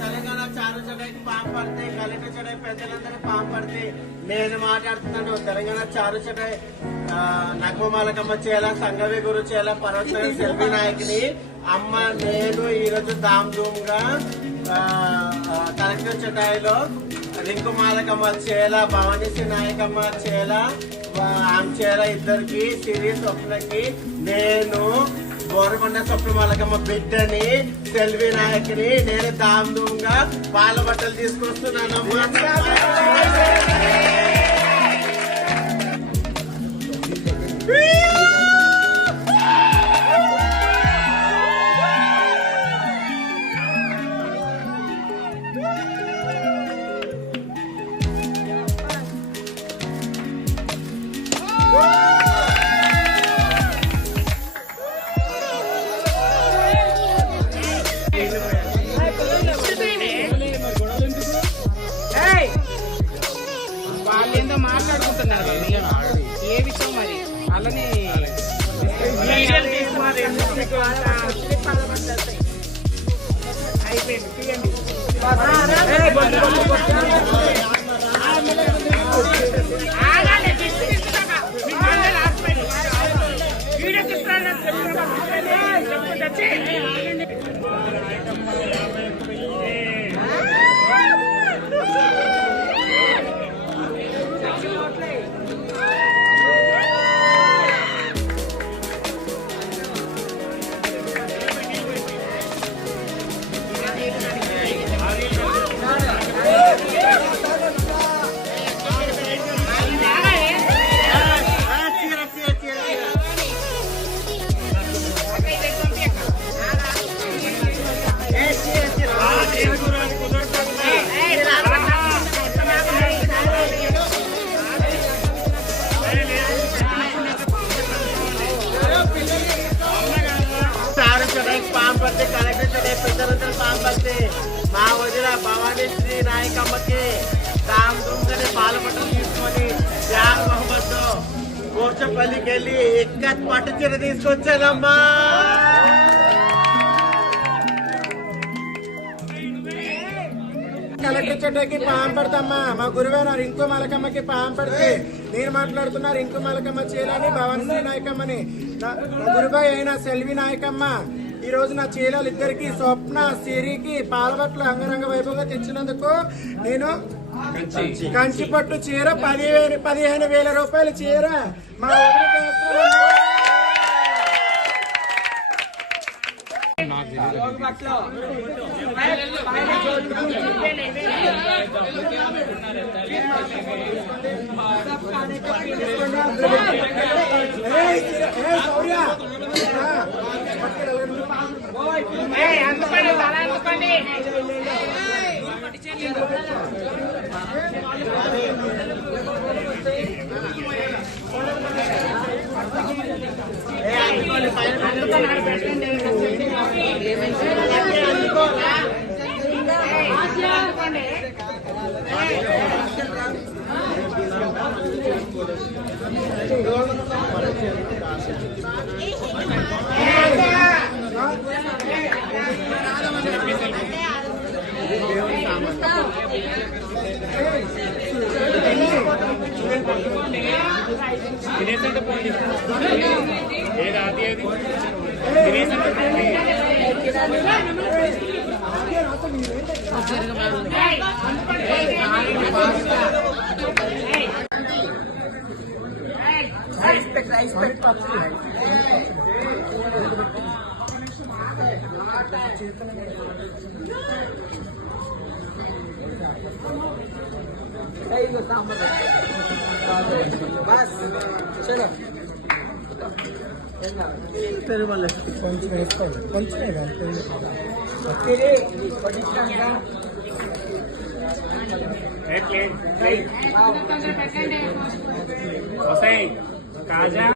తెలంగాణ చారు చెడైకి పాంపడితే కలెక్టర్ చెడై ప్రజలందరూ పాంపడితే నేను మాట్లాడుతున్నాను. తెలంగాణ చారు చెడై నగమమాలకమ్మ చేయాలా, సంగవి గురు చేయాలా, పర్వత సెల్వి నాయకుని అమ్మ నేను ఈరోజు ధామ్ ధూమ్ గా కలెక్టర్ చెటాయిలో రింకు మాలకమ్మ చేయాలా, భవానీశ్రీ నాయకమ్మ చేయాలా, ఆమె చేయాలా ఇద్దరికి సిరి స్వప్నకి నేను గోరకొండ స్వప్న మాలకమ్మ బిడ్డని సెల్వి నాయకుని నేను ధామ్ ధూమ్ గా పాల బట్టలు తీసుకొస్తున్నానమ్మా. వాళ్ళేందో మాట్లాడుకుంటున్నారు ఏ విషయం మరి అలానే అయిపోయింది తీయండి. పాంపడితే కలెక్టర్ చెడై పెద్దలందరూ పాంపడితే మా వదిన భవానీశ్రీ నాయకమ్మకి ధామ్ ధూమ్ గానే పాల బట్టలు తీసుకొని ప్యార్ మొహమ్మద్ గోచపల్లికి వెళ్ళి ఇక్కత్ పట్టు చీర తీసుకొచ్చానమ్మా. కలెక్టర్ చెడ్డకి పాంపడతామ్మా. మా గురువైన రింకు మలకమ్మకి పాంపడితే నేను మాట్లాడుతున్నా రింకు మలకమ్మ చేయాలని భవానీశ్రీ నాయకమ్మని నా గురుబాయ్ అయిన సెల్వి నాయకమ్మ ఈ రోజు నా చీలాలు ఇద్దరికి స్వప్న సిరికి పాలబట్లు అంగరంగ వైభవంగా తెచ్చినందుకు నేను కంచి పట్టు చీర 15,000 రూపాయల చీర మా बस चलो కొంచెం వేసుకోండి కొంచెం కాజా